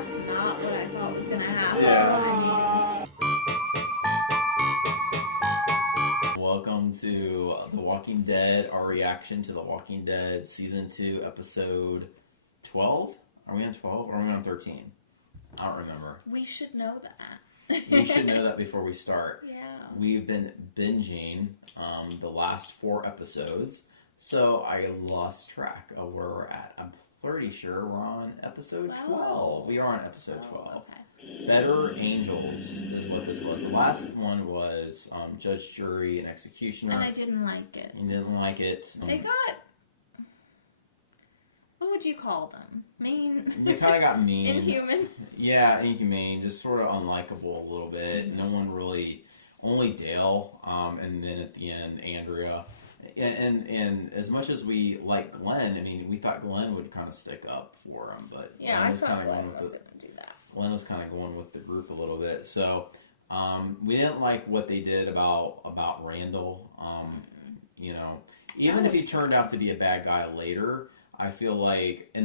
that's not what I thought was gonna happen. Yeah. I mean, welcome to The Walking Dead, our reaction to The Walking Dead Season 2, Episode 12? Are we on 12 or are we on 13? I don't remember. we should know that. We should know that before we start. Yeah. We've been binging the last 4 episodes, so I lost track of where we're at. I'm pretty sure we're on episode 12. We are on episode 12. Okay. Better Angels is what this was. The last one was Judge, Jury, and Executioner. And I didn't like it. You didn't like it. They got... What would you call them? Mean? You kind of got mean. Inhuman? Yeah, inhumane. Just sort of unlikable a little bit. No one really... Only Dale, and then at the end, Andrea. And as much as we like Glenn, I mean, we thought Glenn would kind of stick up for him, but Yeah, I thought Glenn was going to do that. Glenn was kind of going with the group a little bit. So we didn't like what they did about Randall. You know, even if he turned out to be a bad guy later, I feel like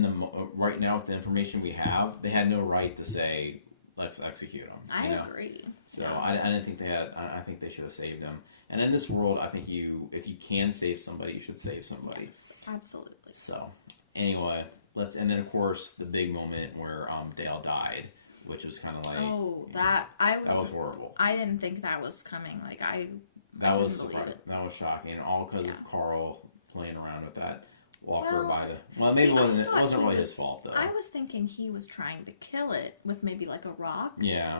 right now with the information we have, they had no right to say, let's execute him. I agree. So yeah. I didn't think they had. I think they should have saved him. And in this world, I think if you can save somebody, you should save somebody. Yes, absolutely. So anyway, and then of course the big moment where Dale died, which was kind of like that was horrible. I didn't think that was coming. Like that was surprising. That was shocking, all because of Carl playing around with that walker by the. Well, maybe it wasn't really his fault though. I was thinking he was trying to kill it with maybe like a rock. Yeah.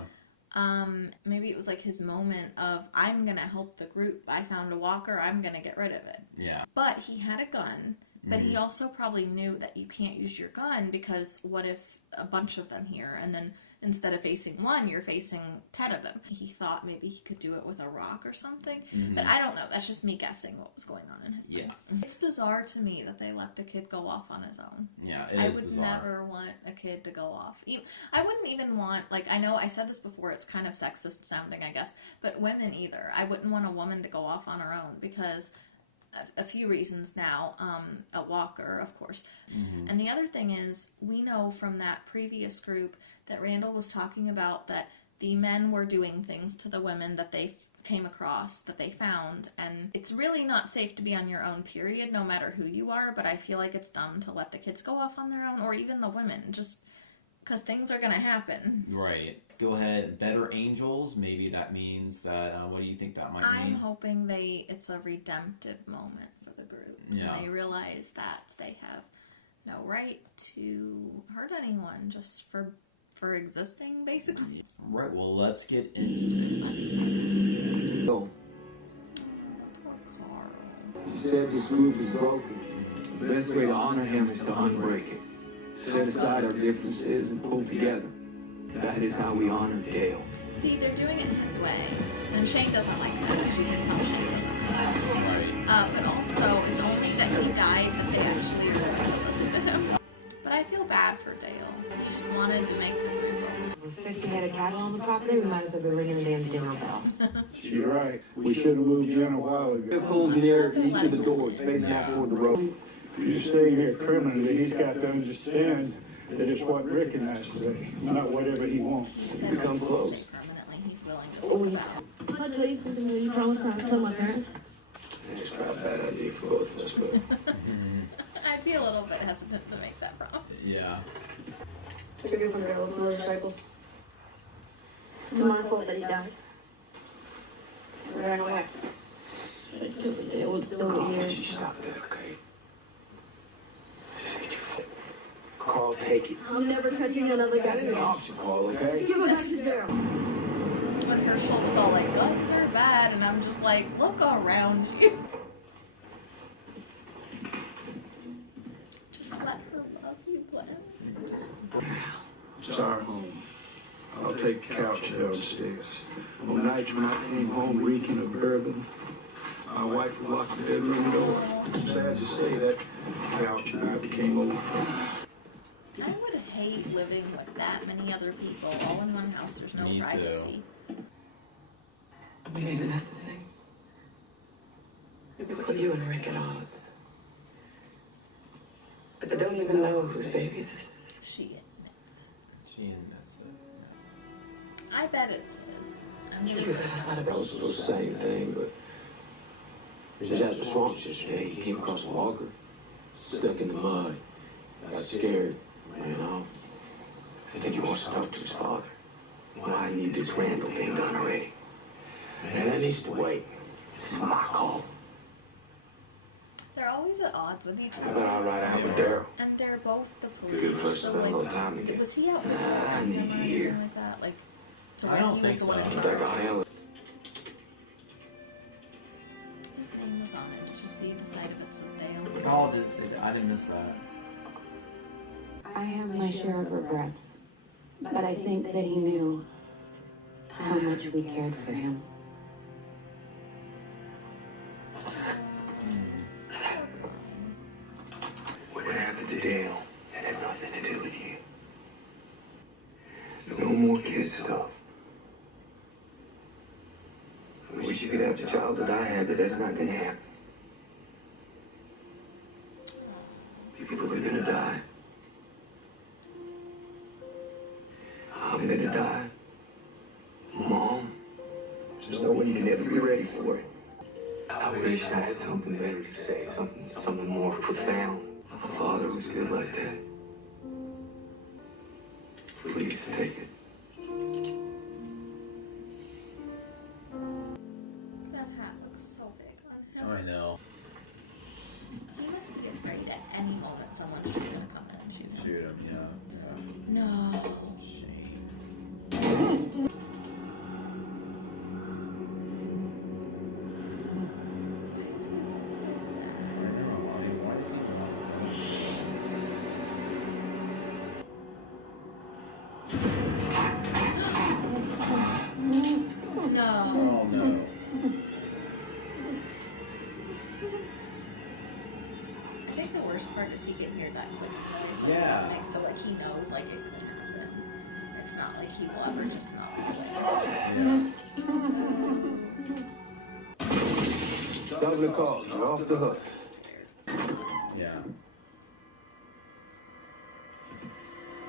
Maybe it was like his moment of, I'm gonna help the group. I found a walker. I'm gonna get rid of it. Yeah. But he had a gun. But he also probably knew that you can't use your gun because what if a bunch of them here and then instead of facing one, you're facing 10 of them. He thought maybe he could do it with a rock or something. But I don't know. That's just me guessing what was going on in his mind. It's bizarre to me that they let the kid go off on his own. Yeah, I would never want a kid to go off. I wouldn't even want, like, I know I said this before, it's kind of sexist sounding, I guess, but women either. I wouldn't want a woman to go off on her own because a few reasons now. A walker, of course. And the other thing is, we know from that previous group that Randall was talking about that the men were doing things to the women that they came across, that they found, and it's really not safe to be on your own, period, no matter who you are, but I feel like it's dumb to let the kids go off on their own, or even the women, just because things are going to happen. Right. Go ahead. Better Angels, maybe that means that, what do you think that might mean? I'm hoping it's a redemptive moment for the group. Yeah. And they realize that they have no right to hurt anyone just for existing, basically. Right, well, let's get into it. Poor Carl. He said this group is broken. The best way to honor him is to unbreak it. Set aside our differences and pull together. That is how we honor Dale. See, they're doing it his way. And Shane doesn't like that. She can tell Shane doesn't like that. But also, it's only that he died that they actually are going to listen to him. But I feel bad for Dale. He just wanted to make the group over. With 50 head of cattle on the property, we might as well be ringing the damn dinner bell. You're right. We should have moved you in a while ago. Vehicles near each of the doors, facing out toward the road. If you stay here permanently, he's got to understand that it's what Rick and I say, not whatever he wants. You come close. Permanently, he's willing to Always. I'll tell you something when you promise not to tell my parents. It's not a bad idea for both of us, but I'd be a little bit hesitant to make that promise. Yeah. Took a different girl with a motorcycle. It's my fault that he died. I ran away. I took the Dale would still be would here. you stop that, okay? Just get your foot. Carl, take it. I'm never touching another guy again. Option, Carl, okay? Give it back to Daryl. When Herschel was all like, guns are bad, and I'm just like, look around you. Just let her love you, Glenn. It's our home. I'll take the couch downstairs. On nights when I came home reeking of bourbon, my wife would lock the bedroom door. It's sad to say that couch and I became old friends. I would hate living with that many other people all in one house. There's no Me too. privacy. I mean, that's the thing. We put you and Rick at odds. But I don't even know whose baby this is. She admits. She I bet it's his. I'm You just give us a lot of That was the same thing, but just out in the swamps yesterday, he came across a walker, stuck in the mud, got scared, ran off. I think he wants to talk to his father. Why do you need this Randall thing done already? Man, that needs to wait. It's my call. they're always at odds with each How other. about I ride out with Daryl? And they're both the police. Good for us to so, spend a like, little time together. was he out with Nah, I him need or you anything here. like that? Like, to I where don't he was think the one so. in I I charge. think I'll handle it. His name was on it. Did you see the side of it says Dale? Oh, did it say that? I didn't miss that. I have my share of regrets, but I think that he knew how much we cared for him. What happened to Dale had nothing to do with you. No more kid stuff. I wish you could have the child that I had, but that's not gonna happen. People are gonna die. I'm gonna die. Mom, there's no way you can ever be ready for it. I wish I had something better to say, something more profound. My father was good like that. Please take it. That hat looks so big on him. I know. He must be afraid at any moment someone's just gonna come in and shoot him. Shoot him, yeah. No. Shame. I know. I mean, why does he No. Oh no. I think the worst part is he can hear that click noise that Yeah. it makes, so like he knows like it could happen. It's not like he will ever just not do Yeah. Governor called. You're off the hook. Yeah.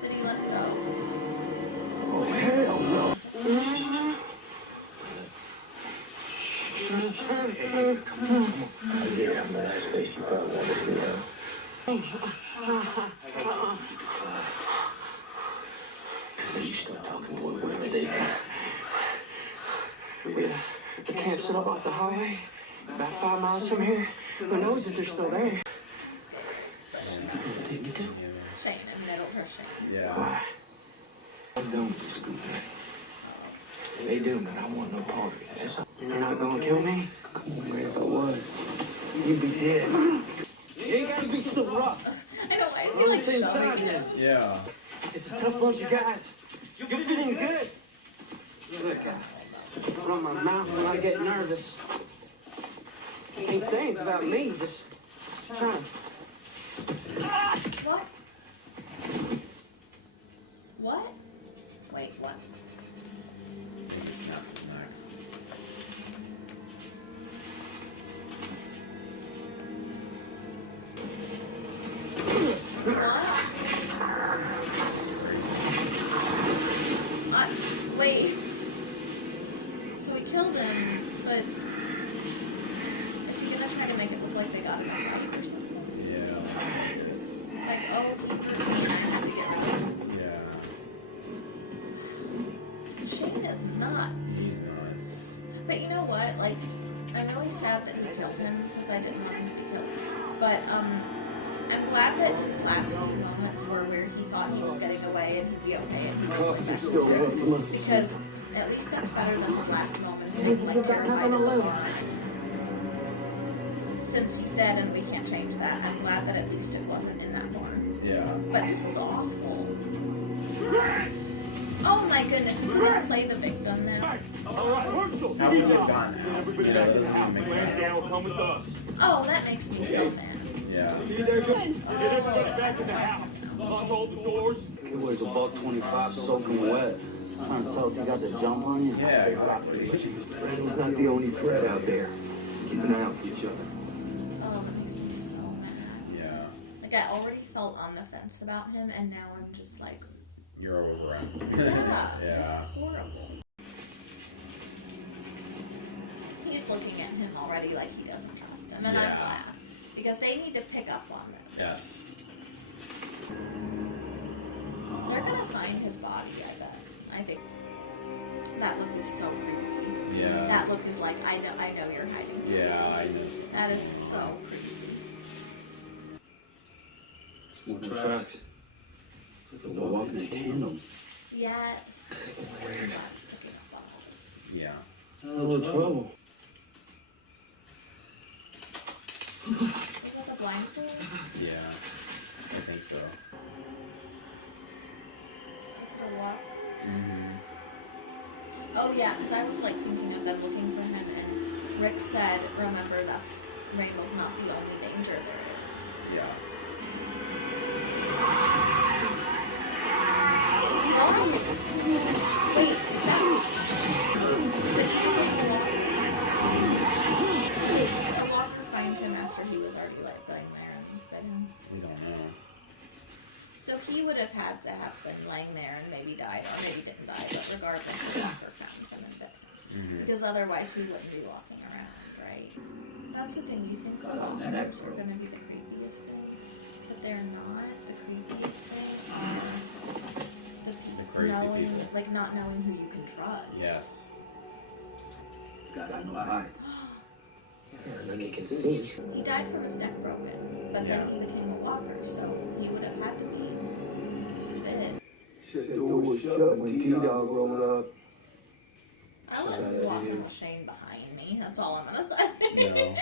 Did he let go? Oh, hell no. I did have my last face. You probably want to see that. You start talking to wherever they are. We can't set up off the highway. About 5 miles from here. Who knows if they're still there? Take me down. Shane, I mean I don't trust Shane. Yeah. Why? I don't disagree. They do, man. I want no part of it. That's all. You're not gonna kill me? Come on, man. If I was, you'd be dead. You ain't gotta be so rough. I know, why is he We're like on the same shoving side him? now. Yeah. It's a tough bunch of guys. You're feeling good. Look, I run my mouth when I get nervous. Ain't saying it's about me, just trying. What? What? Wait, what? He just snapped his neck. Wait. So we killed him, but is he gonna try to make it look like they got him off or something? Yeah. Like, oh, he had to get rid of him. Yeah. Shane is nuts. He's nuts. But you know what? Like, I'm really sad that he killed him because I didn't want him to be killed. But I'm glad that his last few moments were where he thought he was getting away and he'd be okay and he was because at least that's better than his last moments. He's got nothing to lose. Since he's dead and we can't change that, I'm glad that at least it wasn't in that form. Yeah. But this is awful. Oh my goodness, is he gonna play the victim now? All right, Herschel, How would they have gone now? everybody Yeah, back that in the doesn't house. make Man sense. down, come with us. Oh, that makes me so mad. Yeah. Get everybody back in the house. Lock all the doors. He weighs $125 soaking wet. Trying to tell us he got the jump on you? Yeah, exactly. Randall's not the only threat out there. Keep an eye out for each other. Oh, that makes me so mad. Yeah. Like I already felt on the fence about him, and now I'm just like, You're over him. yeah, Yeah. this is horrible. she's looking at him already like he doesn't trust him, and I'm glad because they need to pick up on this. Yes. They're gonna find his body, I bet. I think that look is so creepy. Yeah. That look is like, I know you're hiding something. Yeah, I know. That is so creepy. More tracks. It's a walking tandem. Yes. Weird. Yeah. A little trouble. Is that the blindfold? Yeah. I think so. Is it a what? Mm-hmm. Oh yeah, because I was like thinking of them looking for him, and Rick said, remember, that's Rainbow's not the only danger there is. Yeah. Wait, is that... Did a walker find him after he was already like laying there and fed him? We don't know. So he would have had to have been laying there and maybe died, or maybe didn't die, but regardless, the walker found him and fed him. Mm-hmm. Because otherwise he wouldn't be walking around, right? That's the thing, you think those nerves are going to be the creepiest thing, but they're not. The creepiest thing are The crazy knowing, people. like not knowing who you can trust. Yes. It's got no eyes. Like you can see. He died from his neck broken, but then he became a walker, so he would have had to be bit. Said the door was shut when T-Dog rolled up. I would walk with Shane behind me, that's all I'm going to say. No.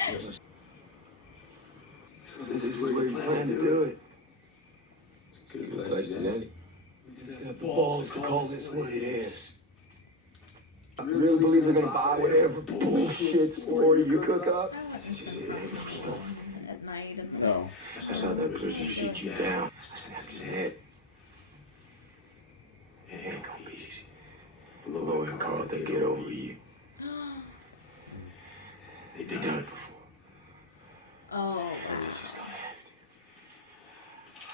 So this is where you plan to do it. Good place, isn't it? He's got the balls to call this what it is. I really believe they're gonna buy whatever bullshit story you cook up. At night and No. That's how that person shoot you down. That's after that. It ain't gonna be easy. Lloyd and Carl, they get over you. They done it before. oh. It's just gonna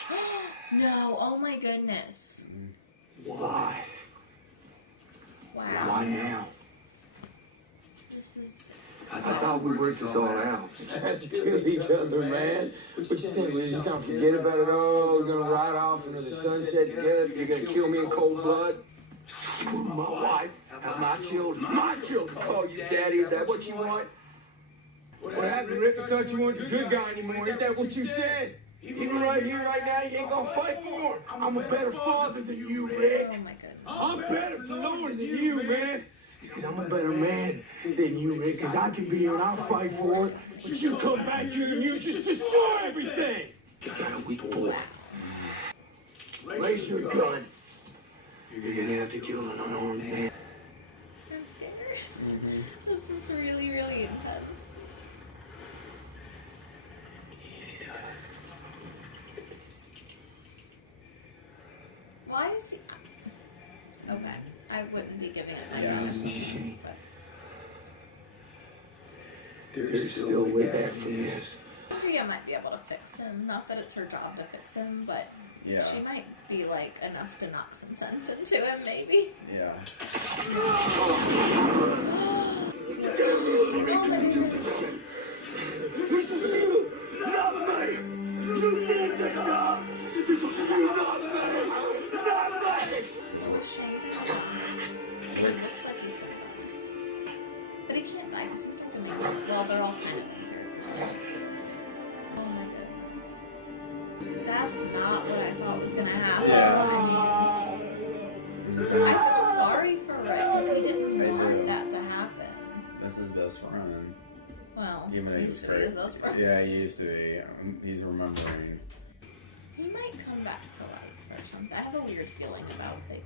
happen. No, oh my goodness. Why? Wow. Why now? This is... I thought we worked this all out. Had to kill each other, man. What you think? We're just gonna forget about it all? We're gonna ride off into the sunset together? You're gonna kill me in cold blood? My wife, my children call you daddy. Is that what you want? What happened, Rick? I thought you weren't the good guy anymore. Ain't that what you said? Even right here, right now, you ain't gonna fight for it. I'm a better father than you, Rick. Oh my goodness. I'm better for Lord than you, man. Because I'm a better man than you, Rick. Because I can be here and I'll fight for it. But you come back here and you just destroy everything. You got a weak boy. Raise your gun. You're gonna have to kill an unarmed man. I'm scared. This is really, really intense. Easy to it. Why is he... Okay, I wouldn't be giving it that Yeah. much. There's still way back from this. Andrea might be able to fix him. Not that it's her job to fix him, but Yeah. she might be like enough to knock some sense into him, maybe. Yeah. Oh my goodness. So is Shane. It looks like he's gonna die. But he can't die. This is like amazing. Well, they're all kind of characters. Oh my goodness. That's not what I thought was gonna happen. Yeah. I mean, I feel sorry for Rick because he didn't I want do. that to happen. That's his best friend. Well, Even though he was used to be great. his best friend. Yeah, he used to be. He's remembering. He might come back to life or something. I have a weird feeling about it.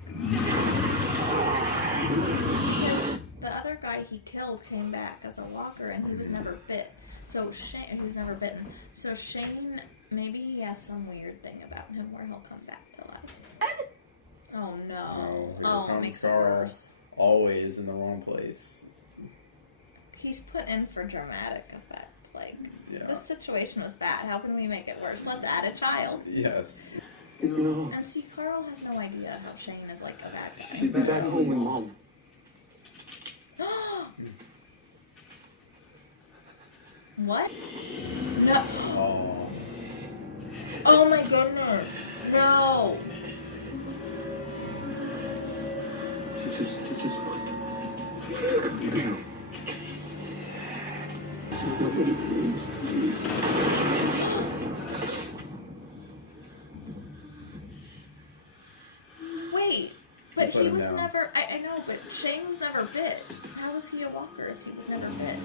Because the other guy he killed came back as a walker and he was never bit. So Shane, he was never bitten. So Shane, maybe he has some weird thing about him where he'll come back to life. Oh no. Here Oh, it comes makes it Carl. worse. Always in the wrong place. He's put in for dramatic effect. Like, Yeah. this situation was bad. How can we make it worse? Let's add a child. Yes. No. And see, Carl has no idea how Shane is like a bad She'll be back home with Mom. guy. What? No. Oh. Oh my goodness. No. This is not what it seems. Wait, but Put he him was down. never. I know, but Shane was never bit. How was he a walker if he was never bit?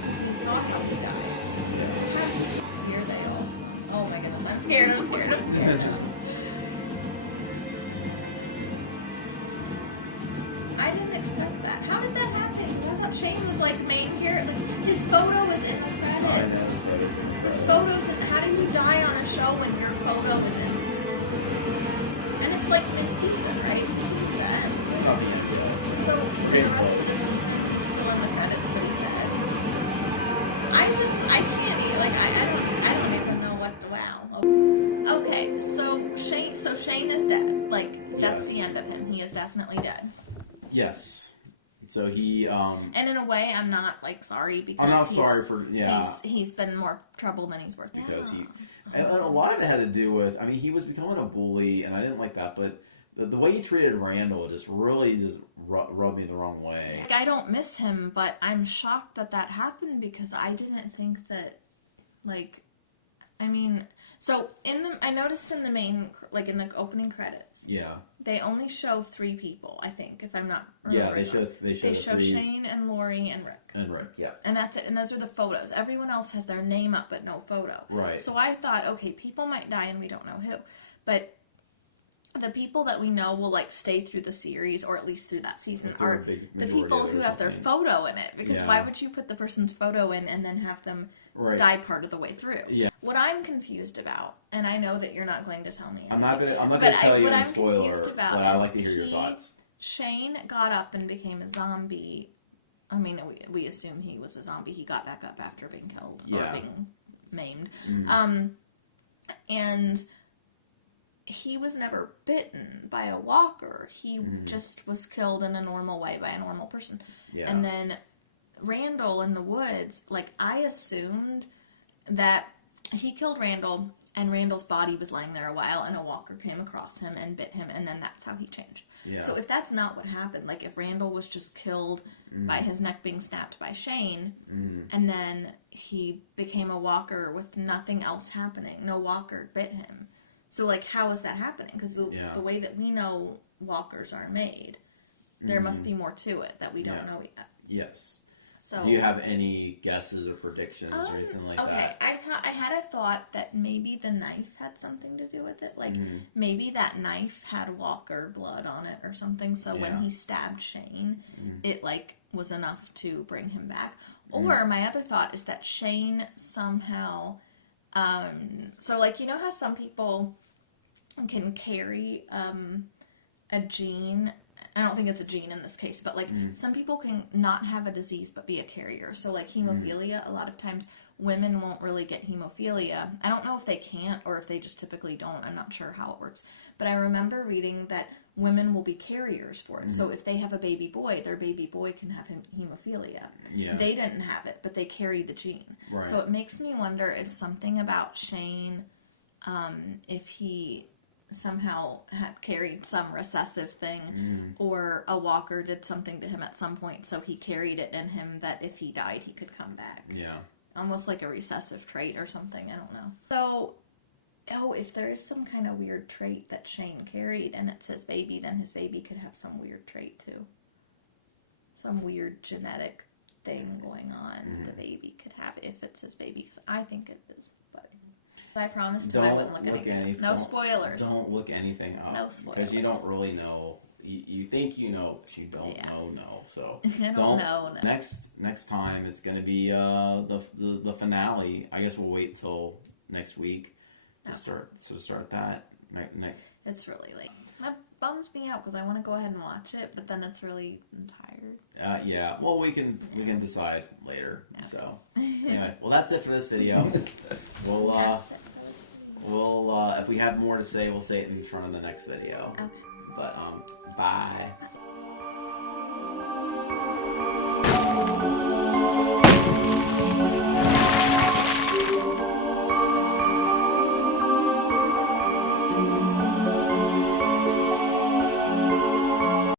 Because we saw how he died. So here they all. Oh my goodness, I'm scared. I'm scared. I'm scared now. I didn't expect that. How did that happen? I thought Shane was like main character. Like, his photo was in the credits. His photo's in. How do you die on a show when your photo is in? And it's like mid-season, right? This is the end. So for the rest of the season, he's still in the credits, but he's dead. I can't even, like, I don't even know what to, wow. Okay, so Shane is dead. Like, that's the end of him. He is definitely dead. Yes. So he, And in a way, I'm not, like, sorry because I'm not sorry for, he's been more trouble than he's worth. Because and a lot of it had to do with, I mean, he was becoming a bully, and I didn't like that, but the way he treated Randall just really rubbed me the wrong way. Like, I don't miss him, but I'm shocked that happened because I didn't think that, like, I mean, so I noticed in the main, like, in the opening credits, Yeah. they only show 3 people, I think, if I'm not remembering. Yeah, they show the Shane and Lori and Rick. And Rick, yeah. And that's it. And those are the photos. Everyone else has their name up, but no photo. Right. So I thought, okay, people might die and we don't know who. But the people that we know will, like, stay through the series, or at least through that season, Like, they're are a big the majority people of who it or have their something. photo in it. Because Yeah. why would you put the person's photo in and then have them die part of the way through? Yeah. What I'm confused about, and I know that you're not going to tell me. I'm not gonna but tell you what any I'm spoiler, confused but about I is like to hear your thoughts. Shane got up and became a zombie. I mean, we assume he was a zombie. He got back up after being killed or being maimed. Mm. And he was never bitten by a walker. He just was killed in a normal way by a normal person. Yeah. And then Randall in the woods, like, I assumed that he killed Randall and Randall's body was lying there a while and a walker came across him and bit him, and then that's how he changed. Yeah. So if that's not what happened, like if Randall was just killed by his neck being snapped by Shane, and then he became a walker with nothing else happening, no walker bit him. So, like, how is that happening? Because the way that we know walkers are made, there must be more to it that we don't know yet. Yes. So, do you have any guesses or predictions or anything like that? I had a thought that maybe the knife had something to do with it. Like, maybe that knife had walker blood on it or something. So when he stabbed Shane, it, like, was enough to bring him back. Or my other thought is that Shane somehow, so, like, you know how some people can carry a gene. I don't think it's a gene in this case, but, like, some people can not have a disease but be a carrier. So, like, hemophilia, a lot of times women won't really get hemophilia. I don't know if they can't or if they just typically don't. I'm not sure how it works. But I remember reading that women will be carriers for it. So if they have a baby boy, their baby boy can have hemophilia. Yeah. They didn't have it, but they carry the gene. Right. So it makes me wonder if something about Shane, if he somehow had carried some recessive thing, or a walker did something to him at some point, so he carried it in him that if he died, he could come back. Yeah. Almost like a recessive trait or something, I don't know. So, if there's some kind of weird trait that Shane carried and it's his baby, then his baby could have some weird trait too. Some weird genetic thing going on the baby could have if it's his baby, because I think it is, but I promised him I wouldn't look anything. No spoilers. Don't look anything up. No spoilers. Because you don't really know. You think you know, but you don't know. So I don't know. No. Next time it's going to be the finale. I guess we'll wait till next week to start that. It's really late. That bums me out because I want to go ahead and watch it, but then I'm tired. Yeah. Well, we can decide later. Okay. So anyway, well, that's it for this video. We'll if we have more to say, we'll say it in front of the next video. Okay. But bye.